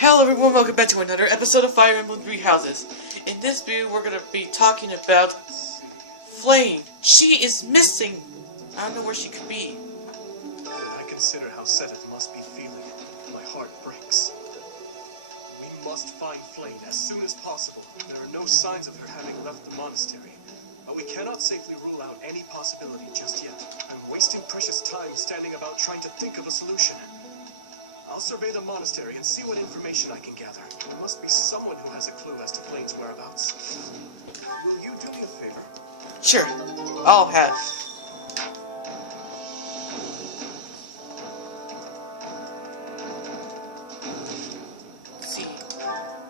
Hello everyone, welcome back to another episode of Fire Emblem Three Houses. In this video, we're gonna be talking about Flame. She is missing. I don't know where she could be. When I consider how Seth must be feeling, my heart breaks. We must find Flame as soon as possible. There are no signs of her having left the monastery, but we cannot safely rule out any possibility just yet. I'm wasting precious time standing about trying to think of a solution. I'll survey the monastery and see what information I can gather. There must be someone who has a clue as to Flame's whereabouts. Will you do me a favor? Sure, I'll have. Let's see,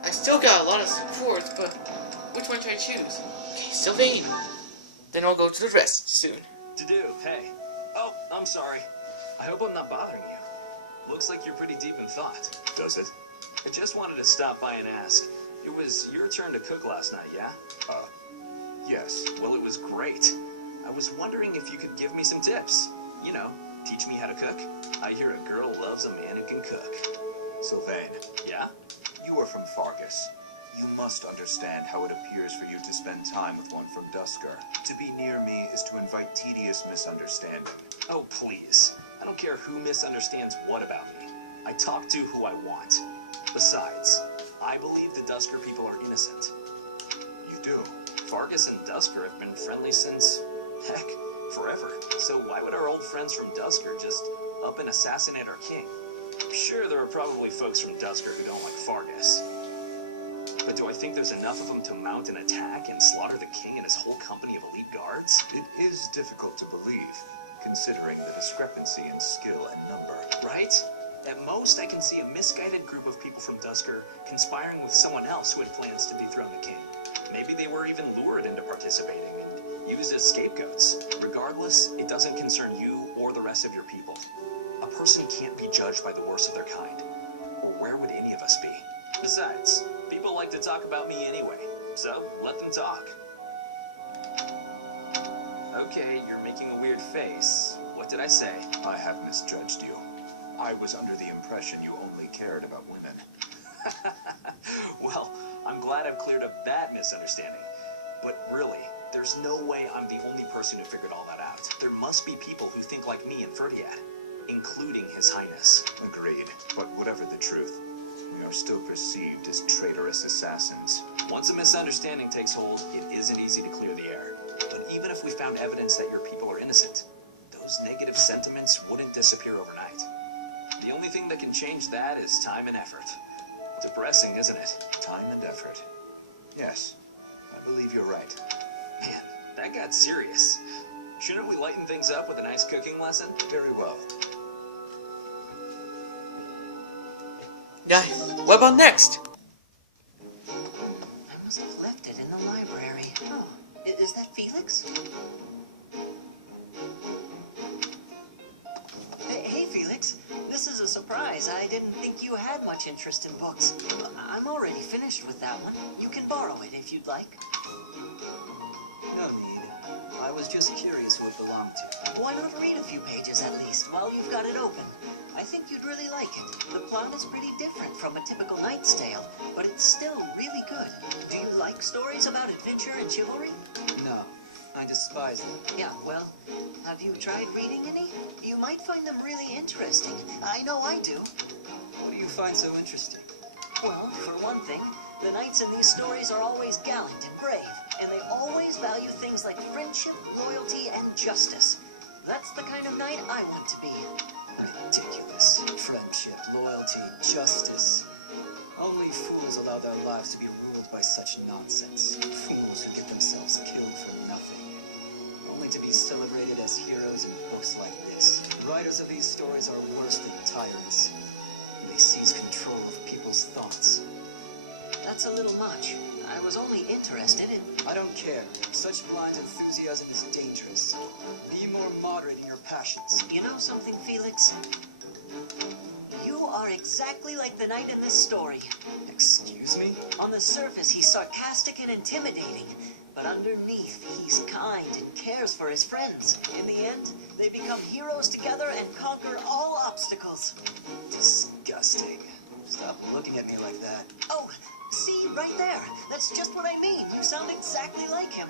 I still got a lot of supports, but which one should I choose? Okay, Sylvain. Then I'll go to the rest soon. Dedue, hey. Oh, I'm sorry. I hope I'm not bothering you. Looks like you're pretty deep in thought. Does it? I just wanted to stop by and ask. It was your turn to cook last night, yeah? Yes. Well, it was great. I was wondering if you could give me some tips. You know, teach me how to cook. I hear a girl loves a man who can cook. Sylvain, Yeah? you are from Fargus. You must understand how it appears for you to spend time with one from Duscar. To be near me is to invite tedious misunderstanding. Oh, please. I don't care who misunderstands what about me. I talk to who I want. Besides, I believe the Duscar people are innocent. You do? Fargus and Duscar have been friendly since, heck, forever. So why would our old friends from Duscar just up and assassinate our king? I'm sure there are probably folks from Duscar who don't like Fargus. But do I think there's enough of them to mount an attack and slaughter the king and his whole company of elite guards? It is difficult to believe, considering the discrepancy in skill and number. Right? At most, I can see a misguided group of people from Duscar conspiring with someone else who had plans to dethrone the king. Maybe they were even lured into participating and used as scapegoats. Regardless, it doesn't concern you or the rest of your people. A person can't be judged by the worst of their kind. Or where would any of us be? Besides, people like to talk about me anyway, so let them talk. Okay, you're making a weird face. What did I say? I have misjudged you. I was under the impression you only cared about women. Well, I'm glad I've cleared up that misunderstanding. But really, there's no way I'm the only person who figured all that out. There must be people who think like me in Ferdiad, including His Highness. Agreed. But whatever the truth, we are still perceived as traitorous assassins. Once a misunderstanding takes hold, it isn't easy to clear the air. But even if we found evidence that your people are innocent, those negative sentiments wouldn't disappear overnight. The only thing that can change that is time and effort. Depressing, isn't it? Time and effort. Yes, I believe you're right. Man, that got serious. Shouldn't we lighten things up with a nice cooking lesson? Very well. Yeah, what about next? I must have left it in the library. Oh, is that Felix? Hey, Felix. This is a surprise. I didn't think you had much interest in books. I'm already finished with that one. You can borrow it if you'd like. No need. I was just curious who it belonged to. Why not read a few pages at least while you've got it open? I think you'd really like it. The plot is pretty different from a typical knight's tale, but it's still really good. Do you like stories about adventure and chivalry? No, I despise them. Yeah, well, have you tried reading any? You might find them really interesting. I know I do. What do you find so interesting? Well, for one thing, the knights in these stories are always gallant and brave, and they always value things like friendship, loyalty, and justice. That's the kind of knight I want to be. Ridiculous. Friendship, loyalty, justice. Only fools allow their lives to be ruled by such nonsense. Fools who get themselves killed for nothing, only to be celebrated as heroes in books like this. Writers of these stories are worse than tyrants. They seize control of people's thoughts. That's a little much. I was only interested in... I don't care. Such blind enthusiasm is dangerous. Be more moderate in your passions. You know something, Felix? You are exactly like the knight in this story. Excuse me? On the surface, he's sarcastic and intimidating, but underneath, he's kind and cares for his friends. In the end, they become heroes together and conquer all obstacles. Disgusting. Stop looking looking at me like that? Oh, see, right there. That's just what I mean. You sound exactly like him.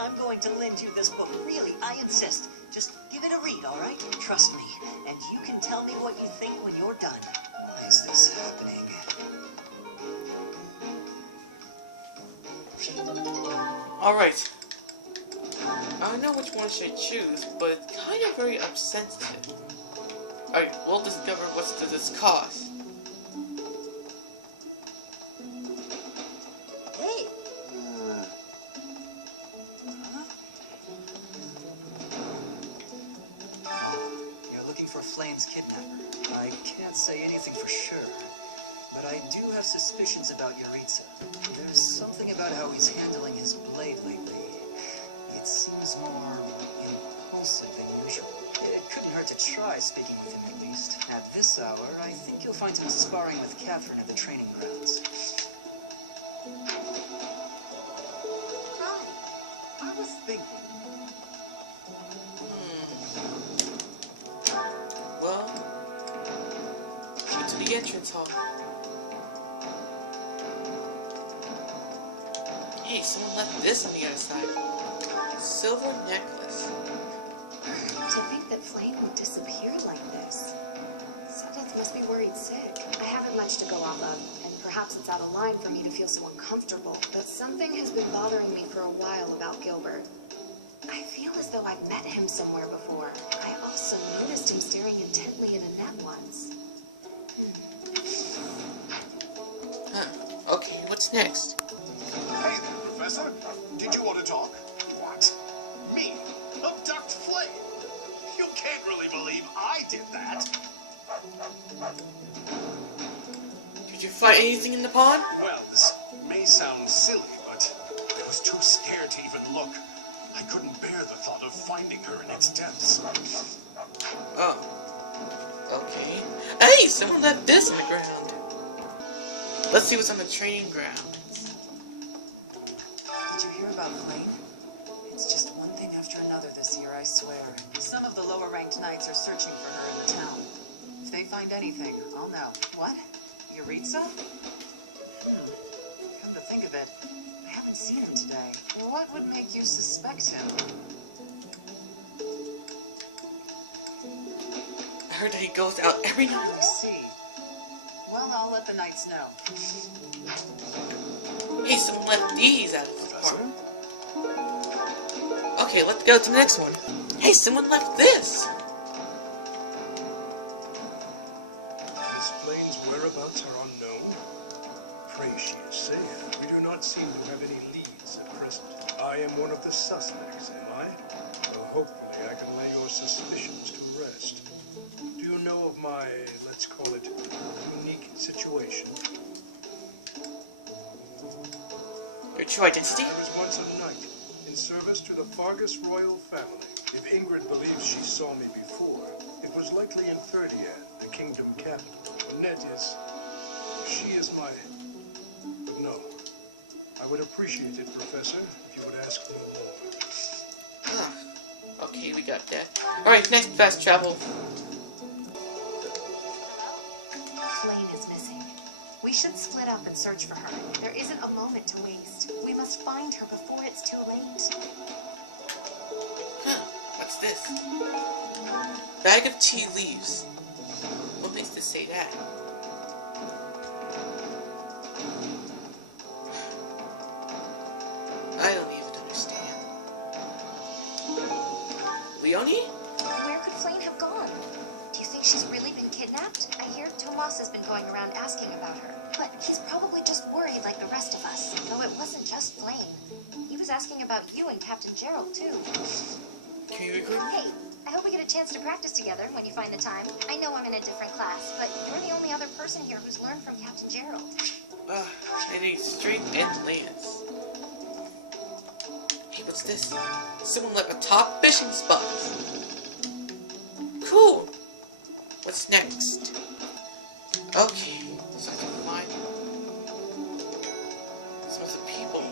I'm going to lend you this book. Really, I insist. Just give it a read, all right? Trust me. And you can tell me what you think when you're done. Why is this happening? Alright. I don't know which one should I choose, but it's kind of very sensitive. Alright, we'll discover what's to this cause. Hey! You're looking for Flame's kidnapper. I can't say anything for sure, but I do have suspicions about Yaritza. There's something about how he's handling his blade lately. It seems more impulsive than usual. It couldn't hurt to try speaking with him at least. At this hour, I think you'll find him sparring with Catherine at the training grounds. Hi. I was thinking. Well, to the entrance hall. Hey, someone left this on the other side. Silver necklace. To think that Flame would disappear like this. Sedith must be worried sick. I haven't much to go off of, and perhaps it's out of line for me to feel so uncomfortable, but something has been bothering me for a while about Gilbert. I feel as though I've met him somewhere before. I also noticed him staring intently at Annette once. Huh. Okay, what's next? Hey there, Professor. Did you want to talk? What? Me? Abduct Flame? You can't really believe I did that. Did you find anything in the pond? Well, this may sound silly, but I was too scared to even look. I couldn't bear the thought of finding her in its depths. Oh. Okay. Hey, someone left this on the ground. Let's see what's on the training ground. Did you hear about Flame? It's just one thing after another this year, I swear. Some of the lower-ranked knights are searching for her in the town. If they find anything, I'll know. What? Yaritza? Come to think of it, I haven't seen him today. What would make you suspect him? I heard that he goes out every night. I see. Well, I'll let the knights know. Hey, someone left these out of the farm. Okay, let's go to the next one. Hey, someone left this. Miss Flame's whereabouts are unknown. Pray she is safe. We do not seem to have any leads at present. I am one of the suspects, am I? Well, hopefully I can lay your suspicions to rest. Do you know of my, let's call it, unique situation? Your true identity? I was once a knight, in service to the Fargus royal family. If Ingrid believes she saw me before, it was likely in Ferdiad, the kingdom capital. Annette is... she is my... But no. I would appreciate it, Professor, if you would ask no more. Okay, we got that. Alright, next fast travel. Flame is missing. We should split up and search for her. There isn't a moment to waste. We must find her before it's too late. Huh, what's this? Bag of tea leaves. What makes this say that? I don't even understand. Leonie? Where could Flame have gone? Do you think she's really been kidnapped? I hear Tomas has been going around asking about her. But he's probably just worried like the rest of us. Though it wasn't just Flame. He was asking about you and Captain Gerald, too. Can you record? Hey, I hope we get a chance to practice together when you find the time. I know I'm in a different class, but you're the only other person here who's learned from Captain Gerald. I need strength and lance. Hey, what's this? Someone left a top fishing spot. Cool. What's next? Okay, so I can find some of the people.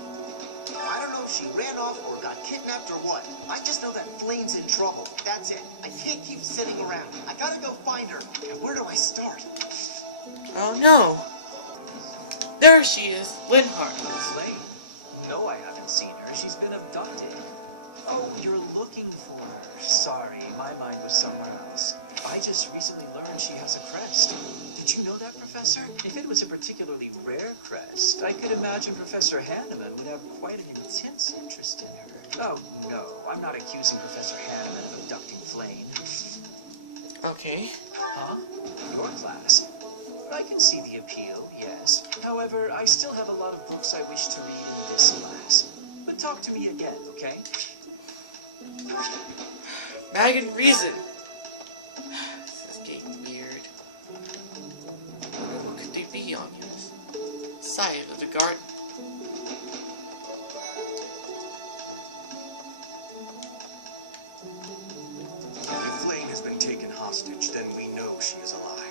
I don't know if she ran off or got kidnapped or what. I just know that Flame's in trouble. That's it. I can't keep sitting around. I gotta go find her. And where do I start? Oh no! There she is, Linhart. Flame? No, I haven't seen her. She's been abducted. Oh, you're looking for her. Sorry, my mind was somewhere else. I just recently learned she has a crest. Did you know that, Professor? If it was a particularly rare crest, I could imagine Professor Hanneman would have quite an intense interest in her. Oh, no, I'm not accusing Professor Hanneman of abducting Flame. Okay. Huh? Your class? I can see the appeal, yes. However, I still have a lot of books I wish to read in this class. But talk to me again, okay? Mag and Reason. This is getting weird. What could they be on your side of the garden? If Flame has been taken hostage, then we know she is alive.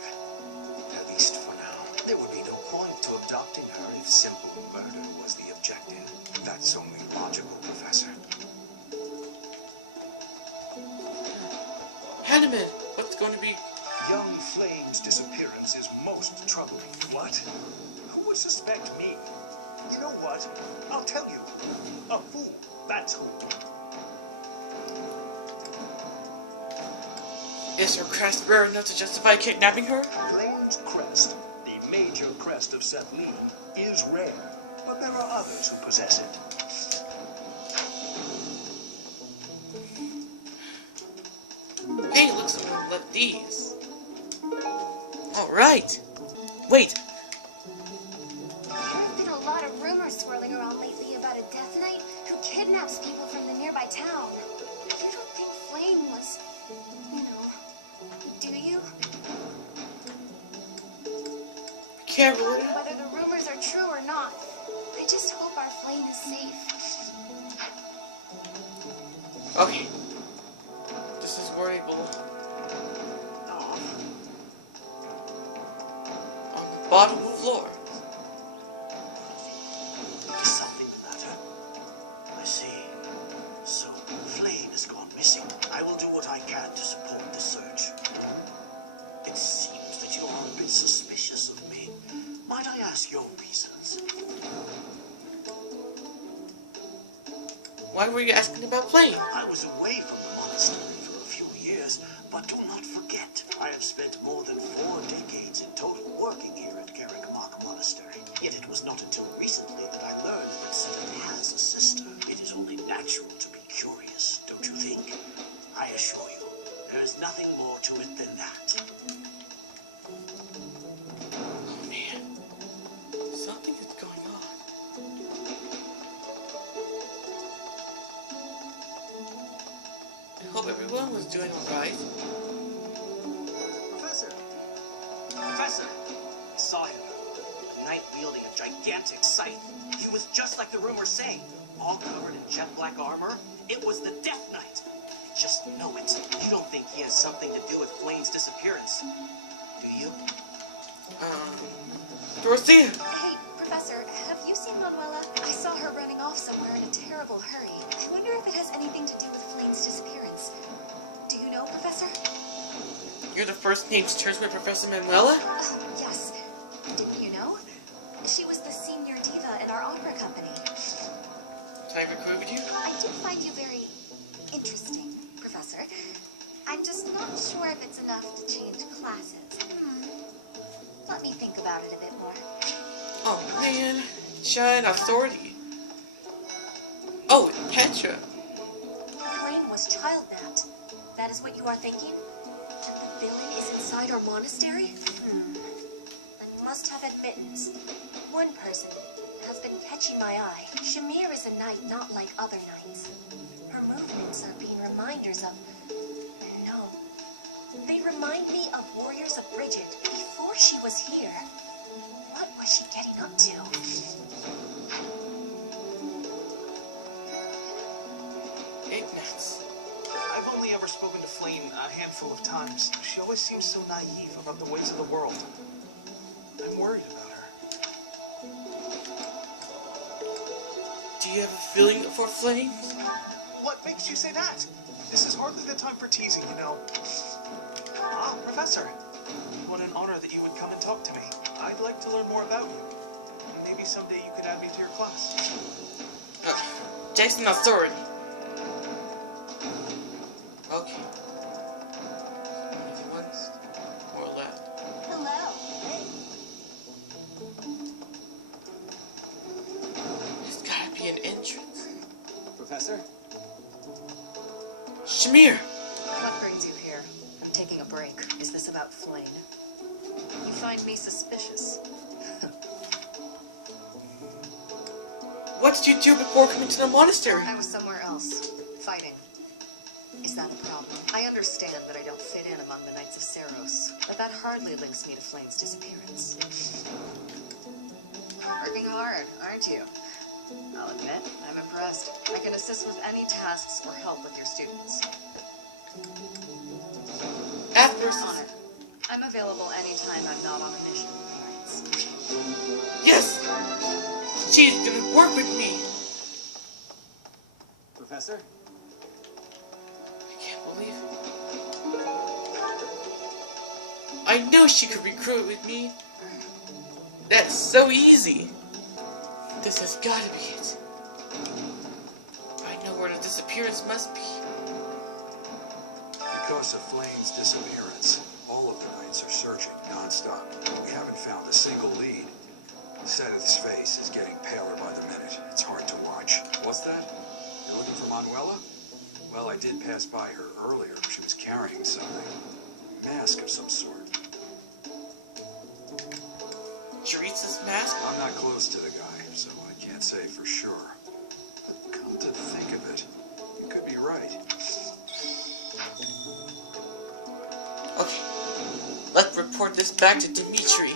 At least for now. There would be no point to abducting her if simple murder was the objective. That's only logical, Professor. Hanneman, what's going to be? Young Flame's disappearance is most troubling. What? Who would suspect me? You know what? I'll tell you. A fool, that's who. Is her crest rare enough to justify kidnapping her? Flame's crest, the major crest of Setline, is rare, but there are others who possess it. Hey, looks like we'll let these. Alright. Wait. There have been a lot of rumors swirling around lately about a Death Knight who kidnaps people from the nearby town. You don't think Flame was, you know, do you? Be careful. Whether the rumors are true or not, I just hope our Flame is safe. Okay. This is worryable. On the bottom floor. Is something the matter? I see. So, Flame has gone missing. I will do what I can to support the search. It seems that you are a bit suspicious of me. Might I ask your reasons? Why were you asking about Flame? I was away from the monastery for a few years, but do not forget, I have spent more than 4 decades in total working here at Karakamak Monastery. Yet it was not until recently that I learned that Sedith has a sister. It is only natural to be curious, don't you think? I assure you, there is nothing more to it than that. Oh man. Something is going on. I hope everyone was doing alright. Professor! Professor! I saw him. A knight wielding a gigantic scythe. He was just like the rumors say. All covered in jet black armor. It was the Death Knight. I just know it. You don't think he has something to do with Flame's disappearance, do you? Dorothea! Hey, Professor, have you seen Manuela? I saw her running off somewhere in a terrible hurry. I wonder if it has anything to do with Flame's disappearance. Do you know, Professor? You're the first named church with Professor Manuela? Yes. Didn't you know? She was the senior diva in our opera company. Can I recruit with you? I do find you very interesting, Professor. I'm just not sure if it's enough to change classes. Let me think about it a bit more. Oh man. Shine authority. Oh, Petra. Flame was child-napped. That is what you are thinking? That the villain is inside our monastery? I must have admittance. One person has been catching my eye. Shamir is a knight not like other knights. Her movements are being reminders of... No. They remind me of Warriors of Bridget before she was here. What was she getting up to? Ignatz. I've only ever spoken to Flame a handful of times. She always seems so naive about the ways of the world. I'm worried about her. Do you have a feeling for Flame? What makes you say that? This is hardly the time for teasing, you know. Ah, Professor. What an honor that you would come and talk to me. I'd like to learn more about you. Maybe someday you could add me to your class. Jackson authority. Okay. Anything once or left? Hello. There's gotta be an entrance. Professor? Shamir! What brings you here? I'm taking a break. Is this about Flame? You find me suspicious. What did you do before coming to the monastery? I was somewhere else, fighting. Is that a problem? I understand that I don't fit in among the Knights of Seros, but that hardly links me to Flame's disappearance. Working hard, aren't you? I'll admit, I'm impressed. I can assist with any tasks or help with your students. After Honored. I'm available anytime I'm not on a mission with the Knights. yes! She's gonna work with me! Professor? I can't believe it. I knew she could recruit with me. That's so easy. This has gotta be it. I know where the disappearance must be. Because of Flame's disappearance, all of the Knights are searching non-stop. We haven't found a single lead. Sedith's face is getting paler by the minute. It's hard to watch. What's that? You're looking for Manuela? Well, I did pass by her earlier. She was carrying something. A mask of some sort. Teresa's mask? I'm not close to the guy, so I can't say for sure. But come to think of it, you could be right. Okay. Let's report this back to Dimitri.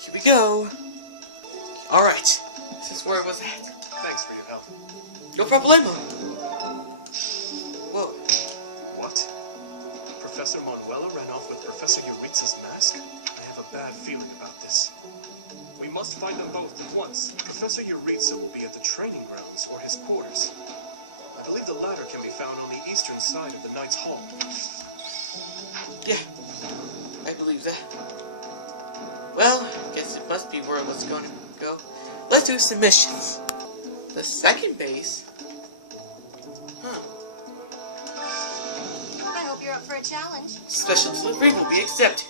Here we go. Alright. This is where it was at. Thanks for your help. No problemo. Whoa. What? Professor Manuela ran off with Professor Yuritsa's mask? I have a bad feeling about this. We must find them both at once. Professor Yuritsa will be at the training grounds or his quarters. I believe the latter can be found on the eastern side of the Knight's Hall. Yeah. I believe that. Well, I guess it must be where it was going to go. Let's do some missions. The second base? Huh. I hope you're up for a challenge. Special delivery will be accepted.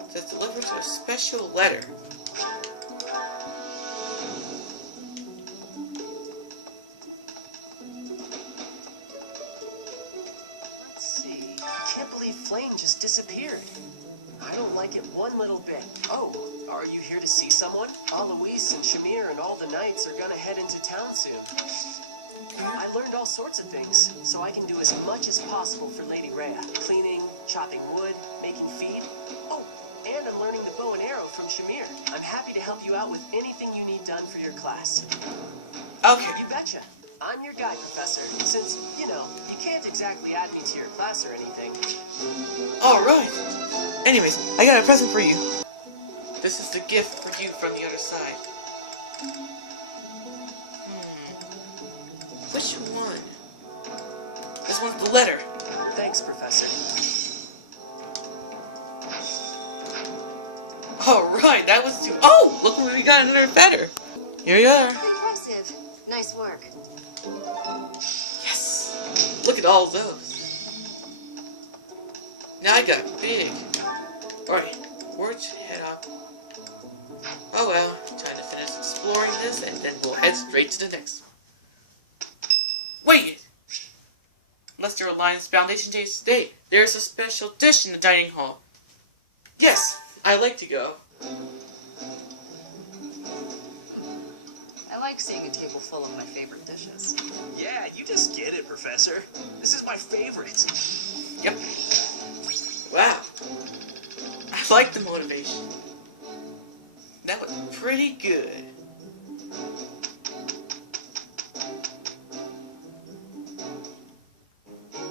It says deliver to a special letter. Let's see. I can't believe Flame just disappeared. I don't like it one little bit. Oh, are you here to see someone? Alois and Shamir and all the Knights are gonna head into town soon. I learned all sorts of things, so I can do as much as possible for Lady Rhea. Cleaning, chopping wood, making feed. Oh, and I'm learning the bow and arrow from Shamir. I'm happy to help you out with anything you need done for your class. Okay. You betcha. I'm your guide, Professor, since, you know, you can't exactly add me to your class or anything. Alright. Anyways, I got a present for you. This is the gift for you from the other side. Which one? This one's the letter. Thanks, Professor. Alright, that was too. Oh! Look what we got another feather. Here we are. Impressive. Nice work. Yes! Look at all those. Now I got big. Alright, where'd you head up? Oh well, time to finish exploring this and then we'll head straight to the next one. Wait! Unless your Alliance Foundation Day is today, there's a special dish in the dining hall. Yes, I like to go. I like seeing a table full of my favorite dishes. Yeah, you just get it, Professor. This is my favorite. Yep. Wow. I like the motivation. That was pretty good.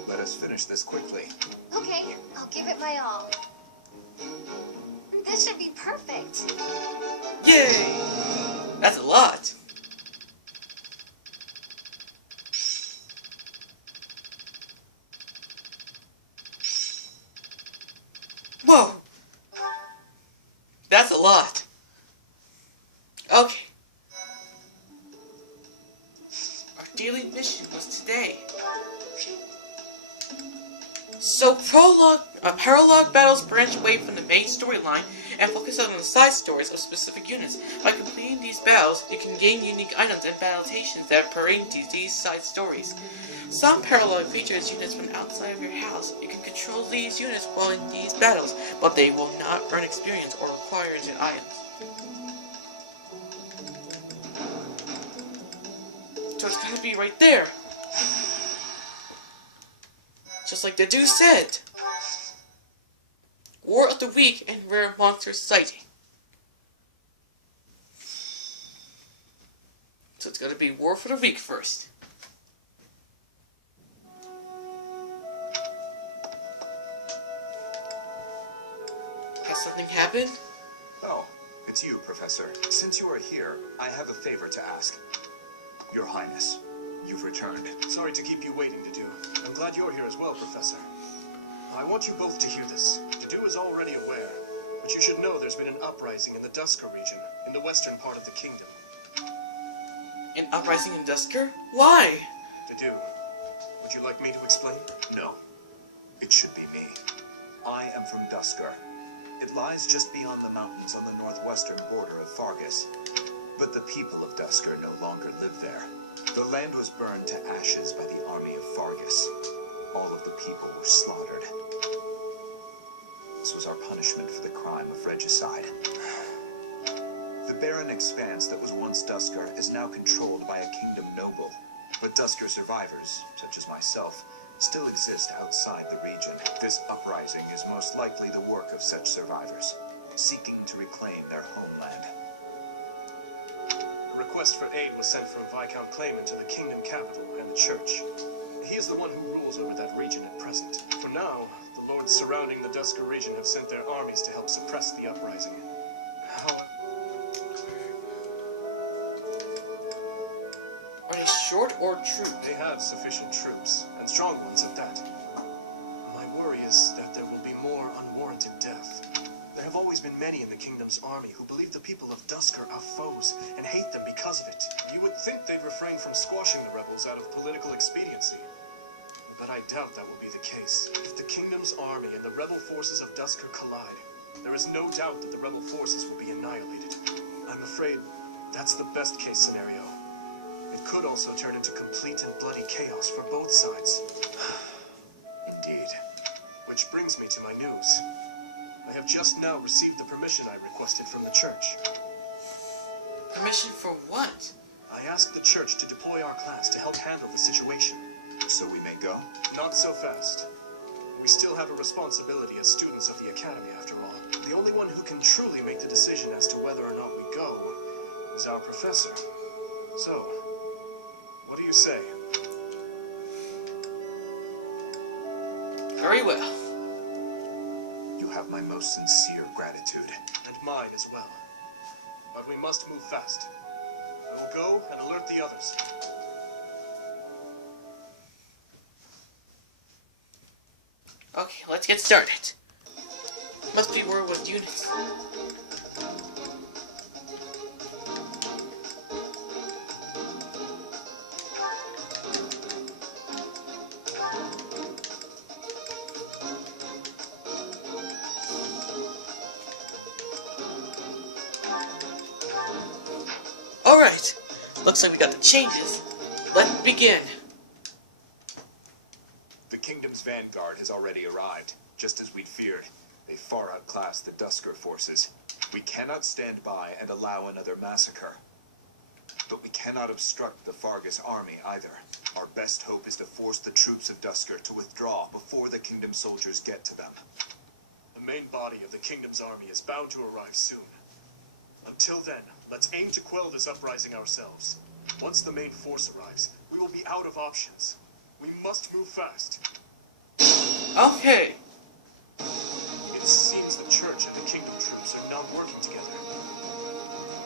Let us finish this quickly. Okay, I'll give it my all. This should be perfect. Yay! That's a lot. Whoa! That's a lot. Okay. Our daily mission was today. So paralogue battles branch away from the main storyline and focus on the side stories of specific units. By completing these battles, you can gain unique items and battlestations that pertain to these side stories. Some paralogue features units from outside of your house. You can control these units while in these battles, but they will not earn experience or require instant items. So it's gonna be right there. Just like Dedue said. War of the Week and Rare Monster Sighting. So it's gonna be War for the Week first. Has something happened? Oh, it's you, Professor. Since you are here, I have a favor to ask. Your Highness, you've returned. Sorry to keep you waiting, Dedue. I'm glad you're here as well, Professor. I want you both to hear this. Dedue is already aware, but you should know there's been an uprising in the Duscar region, in the western part of the kingdom. An uprising in Duscar? Why? Dedue, would you like me to explain? No, it should be me. I am from Duscar. It lies just beyond the mountains on the northwestern border of Fargus. But the people of Duscar no longer live there. The land was burned to ashes by the army of Fargus. All of the people were slaughtered. This was our punishment for the crime of regicide. The barren expanse that was once Duscar is now controlled by a kingdom noble. But Duscar survivors, such as myself, still exist outside the region. This uprising is most likely the work of such survivors, seeking to reclaim their homeland. A request for aid was sent from Viscount Clayman to the kingdom capital and the church. He is the one who rules over that region at present. For now, the lords surrounding the Duscar region have sent their armies to help suppress the uprising. Are they short or true? They have sufficient troops, and strong ones at that. My worry is that there will be more unwarranted death. There have always been many in the kingdom's army who believe the people of Duscar are foes and hate them because of it. You would think they'd refrain from squashing the rebels out of political expediency. But I doubt that will be the case. If the kingdom's army and the rebel forces of Duscar collide, there is no doubt that the rebel forces will be annihilated. I'm afraid that's the best case scenario. It could also turn into complete and bloody chaos for both sides. Indeed. Which brings me to my news. I have just now received the permission I requested from the church. Permission for what? I asked the church to deploy our class to help handle the situation. So we may go? Not so fast. We still have a responsibility as students of the academy, after all. The only one who can truly make the decision as to whether or not we go is our professor. So, what do you say? Very well. You have my most sincere gratitude. And mine as well. But we must move fast. We will go and alert the others. Okay, let's get started. Must be war with units. Alright, looks like we got the changes. Let's begin. The kingdom's vanguard has already arrived. Just as we'd feared, they far outclassed the Duscar forces. We cannot stand by and allow another massacre. But we cannot obstruct the Fargus army either. Our best hope is to force the troops of Duscar to withdraw before the kingdom soldiers get to them. The main body of the kingdom's army is bound to arrive soon. Until then, let's aim to quell this uprising ourselves. Once the main force arrives, we will be out of options. We must move fast. Okay. It seems the church and the kingdom troops are not working together.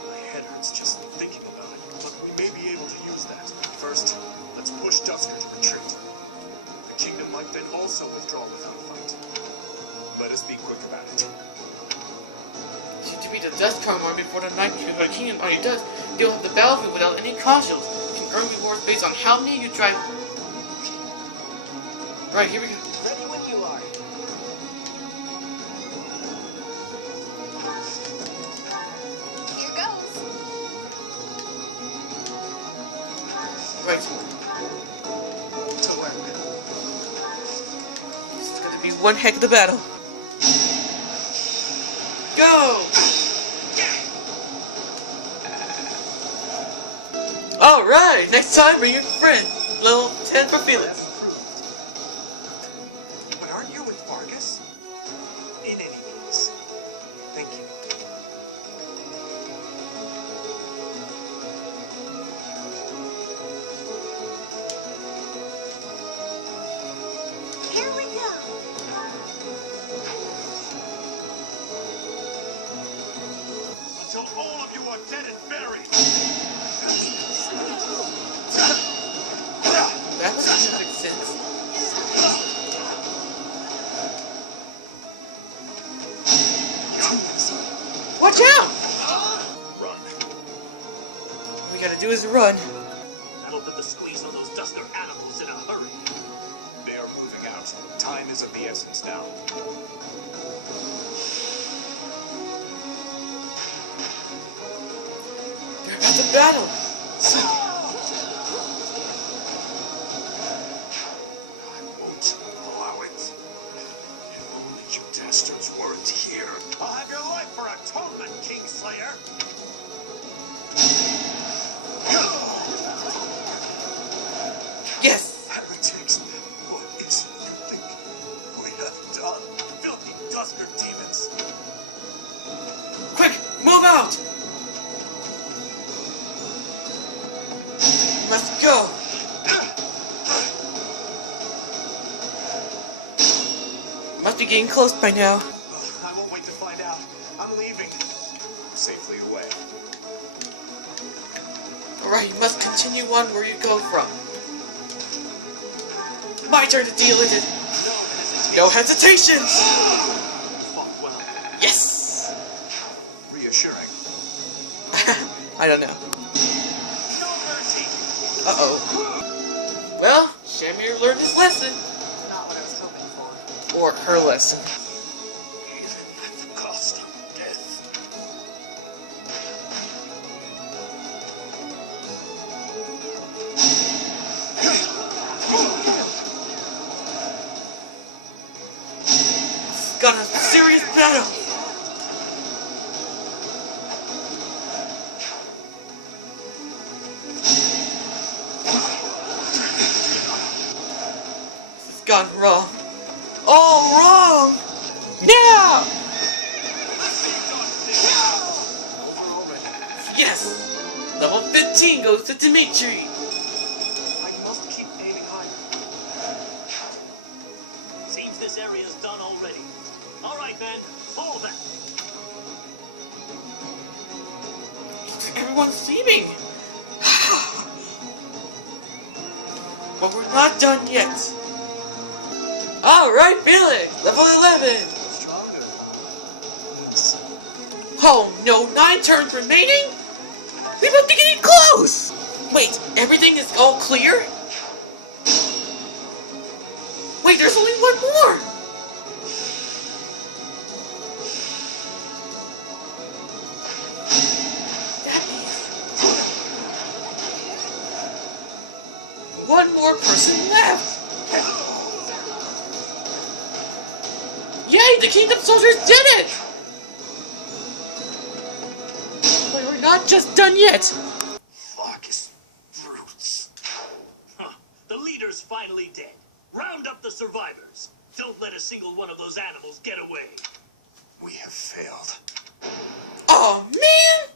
My head hurts just thinking about it, but we may be able to use that. First, let's push Duscar to retreat. The kingdom might then also withdraw without a fight. let us be quick about it. Seem to be the duscar more before the night kingdom already does. They'll have the battlefield without any casuals. You can earn rewards based on how many you drive. Right, here we go. Ready when you are. Here goes. Right. To work. This is gonna be one heck of a battle. Go! Alright, next time bring your friend. Level 10 for Felix. But aren't you with Vargas? In any case, thank you. Here we go. Until all of you are dead and buried. That was kind of makes sense. Watch out! Run. All we gotta do is run. That'll put the squeeze on those duscar animals in a hurry. They are moving out. Time is of the essence now. They're about to battle. I won't allow it. If only you dastards weren't here. I'll have your life for atonement, Kingslayer! Yes! Heretics, what is it you think we have done? Filthy duscar demons! Quick, move out! Let's go! Must be getting close by now. I won't wait to find out. I'm leaving. Safely away. Alright, you must continue on where you go from. My turn to deal with it. No hesitations! Fought well. Yes! Reassuring. I don't know. No mercy. Uh-oh. Well, Shamir learned his lesson. Not what I was hoping for. Or her lesson. Even at the cost of death. Got a serious battle. This has gone wrong. All wrong! Yeah! Yes! Level 15 goes to Dimitri. I must keep aiming higher. Seems this area's done already. All right, men, fall back. Everyone's sleeping. But we're not done yet. Alright, Felix! Level 11! Stronger. Oh no, 9 turns remaining? We must be getting close! Wait, everything is all clear? Wait, there's only one more! That means one more person left! Yay, the Kingdom Soldiers did it! But we're not just done yet! Vargas brutes. Huh. The leader's finally dead. Round up the survivors. Don't let a single one of those animals get away. We have failed. Oh man!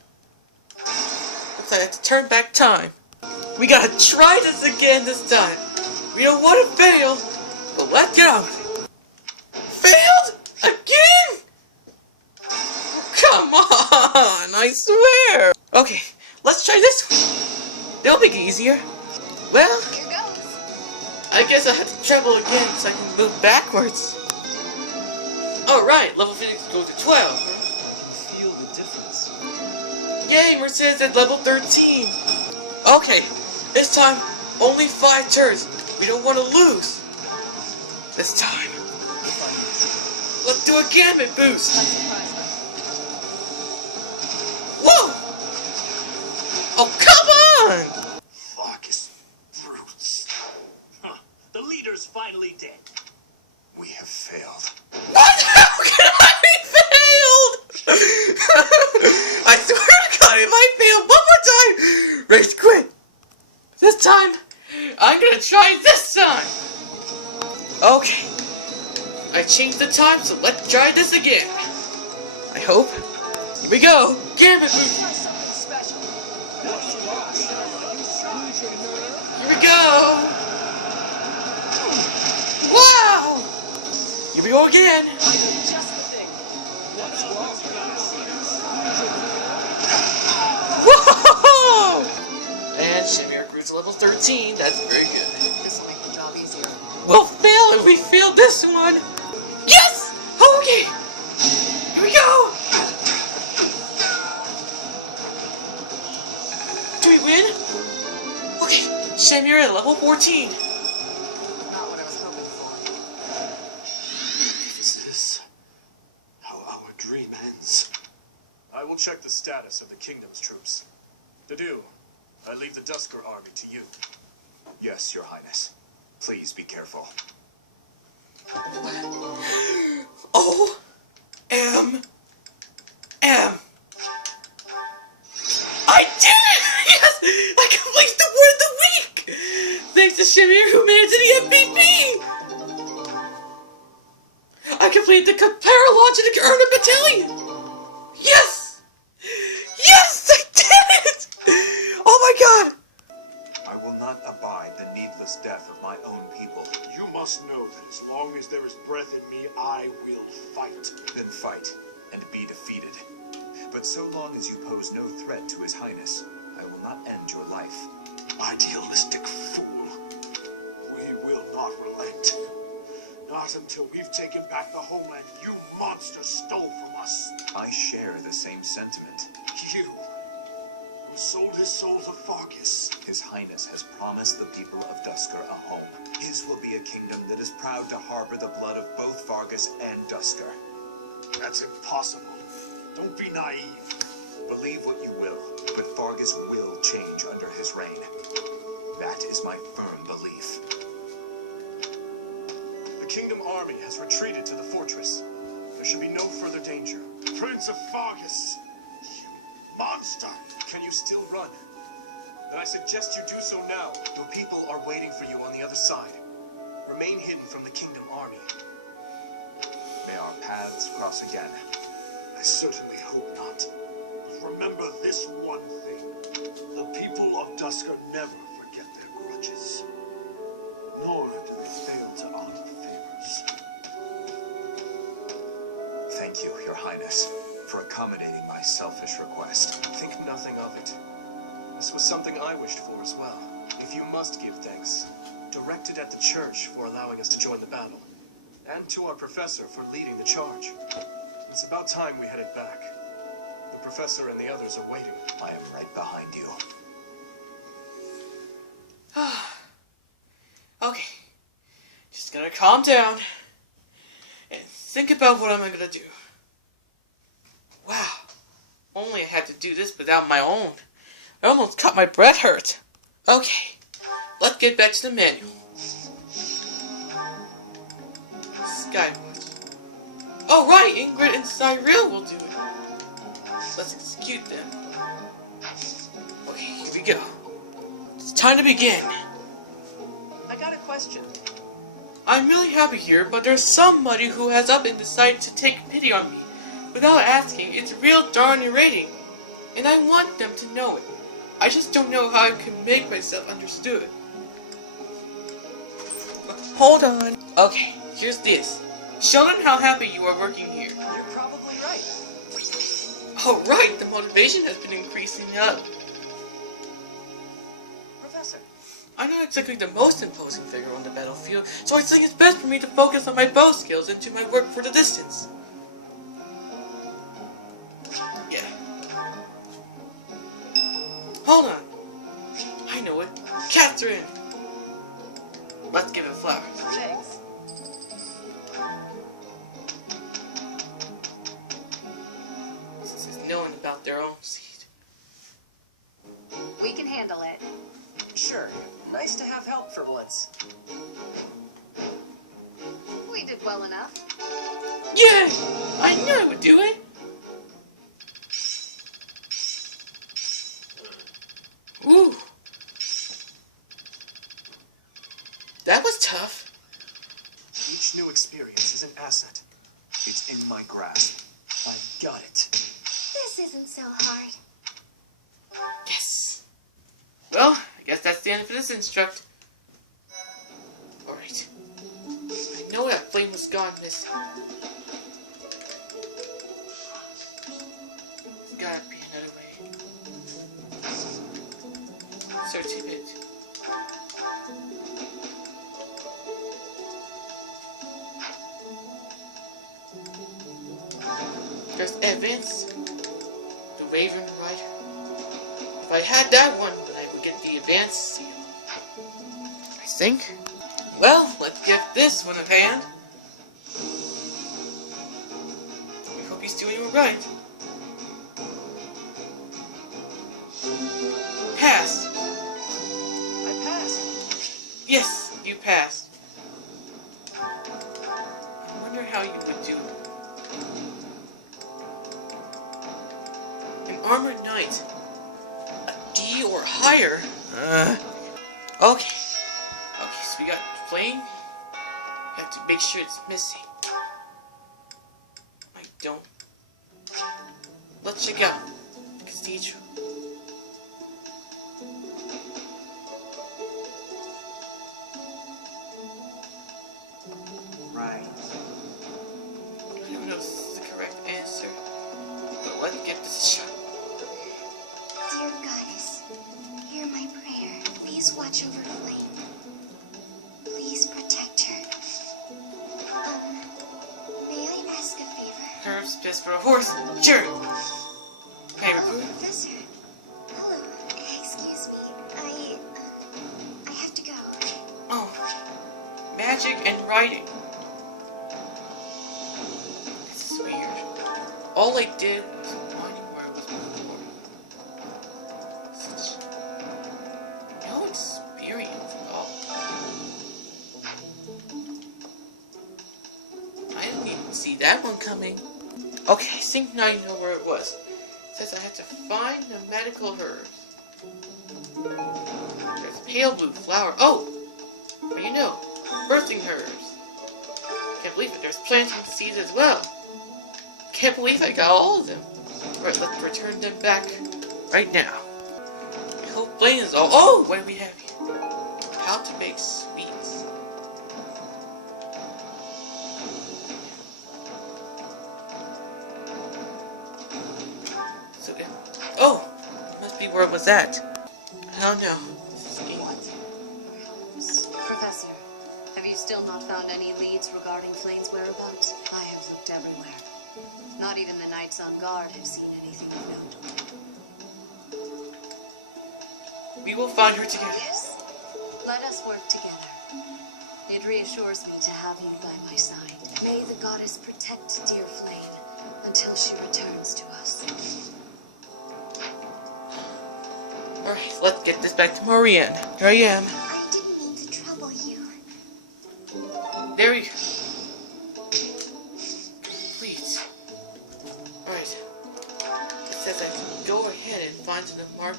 Looks like I have to turn back time. We gotta try this again this time. We don't want to fail, but let's go. Failed? Again? Oh, come on, I swear. Okay, let's try this one. That'll make it easier. Well, Here goes. I guess I have to travel again so I can move backwards. Alright, level physics goes to 12. I can feel the difference. Yay, Mercedes at level 13. Okay, this time, only 5 turns. We don't want to lose. This time, let's do a gamut boost. Whoa! Oh, come on! Fargus brutes. Huh. The leader's finally dead. We have failed. What? How can I be failed? I swear to God, if I fail one more time, race quit. This time, I'm gonna try this time. Okay. I changed the time, so let's try this again. I hope. Here we go. Gamut boost. Here we go. Wow. Here we go again. Whoa! And Shamir grew to level 13. That's very good. This will make the job easier. We'll fail if we fail this one. Yes! Okay. Here we go. Do we win? Okay. Shamir at level 14. Not what I was hoping for. Is this how our dream ends? I will check the status of the kingdom's troops. Dedue, I leave the Duscar army to you. Yes, Your Highness. Please be careful. O-M-M. I did it! Yes! I completed the word of the week! Thanks to Shamir who made it to the MVP! I completed the Paralogic Earner Battalion! Yes! Yes! I did it! Oh my god! I will not abide the needless death of my own people. You must know that as long as there is breath in me, I will fight. Then fight, and be defeated. But so long as you pose no threat to His Highness, I will not end your life. Idealistic fool. We will not relent. Not until we've taken back the homeland you monsters stole from us. I share the same sentiment. You, who sold his soul to Fargus. His Highness has promised the people of Duscar a home. His will be a kingdom that is proud to harbor the blood of both Fargus and Duscar. That's impossible. Don't be naive. Believe what you will, but Fargus will change under his reign. That is my firm belief. The kingdom army has retreated to the fortress. There should be no further danger. Prince of Fargus, you monster! Can you still run? Then I suggest you do so now. The people are waiting for you on the other side. Remain hidden from the kingdom army. May our paths cross again. I certainly hope not. But remember this one thing. The people of Duscar never forget their grudges. Nor do they fail to honor favors. Thank you, Your Highness, for accommodating my selfish request. Think nothing of it. This was something I wished for as well. If you must give thanks, direct it at the church for allowing us to join the battle, and to our professor for leading the charge. It's about time we headed back. The professor and the others are waiting. I am right behind you. Okay. Just gonna calm down and think about what I'm gonna do. Wow. Only I had to do this without my own. I almost got my breath hurt. Okay. Let's get back to the manual. Skywatch. Oh right, Ingrid and Cyril will do it. Let's execute them. Okay, here we go. It's time to begin. I got a question. I'm really happy here, but there's somebody who has up and decided to take pity on me. Without asking, it's real darn irritating. And I want them to know it. I just don't know how I can make myself understood. Hold on. Okay, here's this. Show them how happy you are working here. You're probably right. Oh right, the motivation has been increasing up. Professor, I'm not exactly the most imposing figure on the battlefield, so I think it's best for me to focus on my bow skills and do my work for the distance. Hold on. I know it. Catherine! Let's give it flowers. Thanks. This is knowing about their own seed. We can handle it. Sure. Nice to have help for once. We did well enough. Yeah! I knew I would do it! Woo! That was tough. Each new experience is an asset. It's in my grasp. I've got it. This isn't so hard. Yes! Well, I guess that's the end of this instruct. Alright. I know that flame was gone missing. There's gotta be another way. Search it. There's evidence. The Raven Rider. If I had that one, then I would get the advanced seal. I think. Well, let's give this one a hand. We hope he's doing it right. Passed. I passed. Yes, you passed. I wonder how you would do it. An armored knight. A D or higher. Okay. Okay, so we got flame. We have to make sure it's missing. I don't. Let's check out the cathedral. Right. I don't know if this is the correct answer, but let's get this a shot. Dear Goddess, hear my prayer. Please watch over Flame. Please protect her. May I ask a favor? Herbs just for a horse? Sure. Hey, Oh, Professor. Hello. Excuse me. I have to go. oh, magic and writing. This is weird. All I did was finding where I was before. Such no experience at all. I didn't even see that one coming. Okay, I think now I know where it was. It says I have to find the medical herbs. There's pale blue flower. Oh! But you know, birthing herbs. Can't believe it, there's planting seeds as well. Can't believe I got all of them. Right, let's return them back right now. I hope Blaine is all. Oh! What do we have here? How to make sweets. So, oh! Must be where it was at. I don't know. This is neat. Professor, have you still not found any leads regarding Flame's whereabouts? I have looked everywhere. Not even the knights on guard have seen anything of note. We will find her together. Yes. Let us work together. It reassures me to have you by my side. May the goddess protect dear Flame until she returns to us. Alright, let's get this back to Marianne. Here I am. I didn't mean to trouble you. There we go. Please. Alright. It says I can go ahead and find the mark.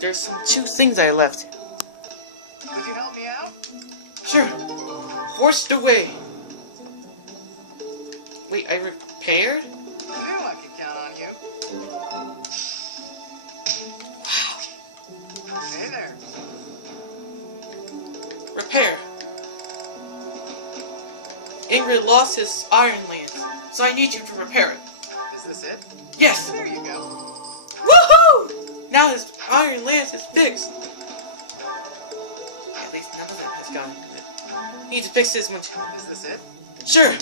There's two things I left. Would you help me out? Sure. Forced away. Wait, I repaired? You knew I could count on you. Wow. Hey there. Repair. Ingrid lost his iron lance, so I need you to repair it. Is this it? Yes! There you go. Woohoo! Now his iron lance is fixed. At least none of them has gotten it. Need to fix this one too. Is this it? Sure.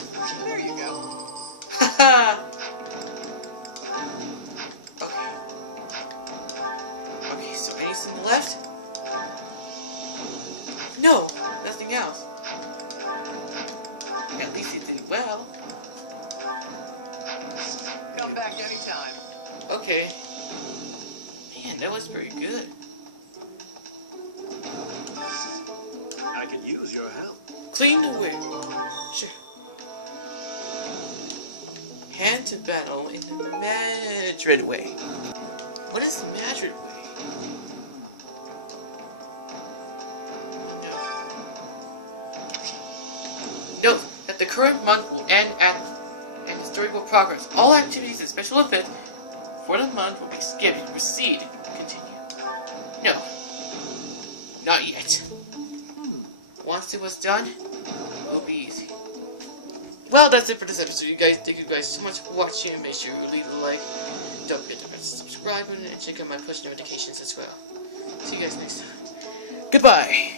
There you go. Haha. Okay. left? No, nothing else. At least you did well. Come back anytime. Okay. Man, that was pretty good. I could use your help. Clean the way. Sure. Hand to battle in the Madrid way. What is the Madrid way? Note that the current month will end at an historical progress. All activities and special events for the month will be skipped and proceed. Continue. No. Not yet. Once it was done, it will be easy. Well, that's it for this episode, you guys. Thank you guys so much for watching. Make sure you leave a like. Don't forget to press the subscribe button and check out my push notifications as well. See you guys next time. Goodbye.